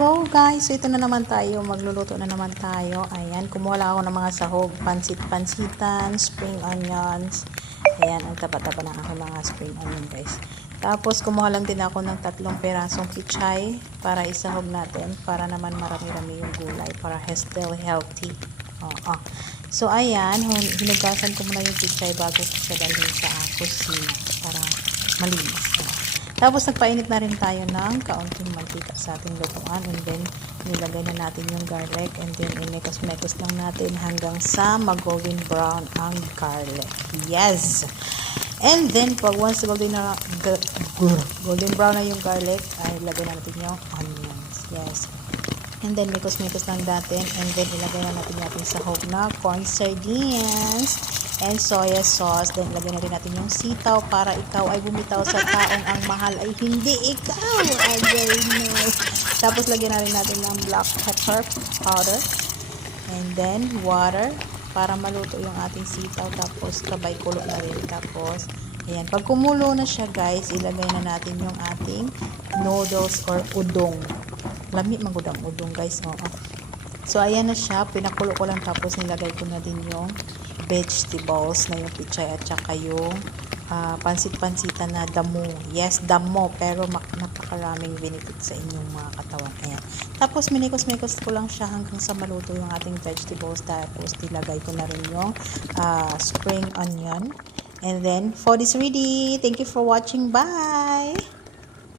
Go guys, so ito na naman tayo, magluluto na naman tayo. Ayan, kumuha lang ako ng mga sahog, pansit-pansitan, spring onions. Ayan, ang taba-taba ng aking mga spring onion guys. Tapos kumuha lang din ako ng 3 perasong pichay para isahog natin, para naman marami-rami yung gulay, para still healthy. So ayan, hinugasan ko muna yung pichay bago ko siya dalhin sa kusina para malinis. Tapos nagpainit na rin tayo ng kaunting mantika sa ating lutuan, and then nilagay na natin yung garlic, and then imekos-mekos lang natin hanggang sa mag-golden brown ang garlic. Yes! And then pag once golden brown na yung garlic, ay ilagay na natin yung onions. Yes. And then mikos-mikos lang natin, and then ilagay na natin yung sahog na corn sardines and soya sauce. Then ilagay na rin natin yung sitaw para ikaw ay bumitaw sa taong ang mahal ay hindi ikaw. Tapos lagyan na rin natin ng black pepper powder, and then water para maluto yung ating sitaw. Tapos kabay kulo na rin. Tapos ayan, pag kumulo na siya guys, ilagay na natin yung ating noodles or udong. Lami magudang udong guys. So ayan na siya, pinakulo ko lang, tapos nilagay ko na din yung vegetables na yung pichay at saka yung pansit-pansitan na damo. Yes, damo, pero napakaraming benefit sa inyong mga katawan. Ayan. Tapos minikos-mikos ko lang siya hanggang sa maluto yung ating vegetables. Tapos nilagay ko na rin yung spring onion. And then food is ready. Thank you for watching. Bye!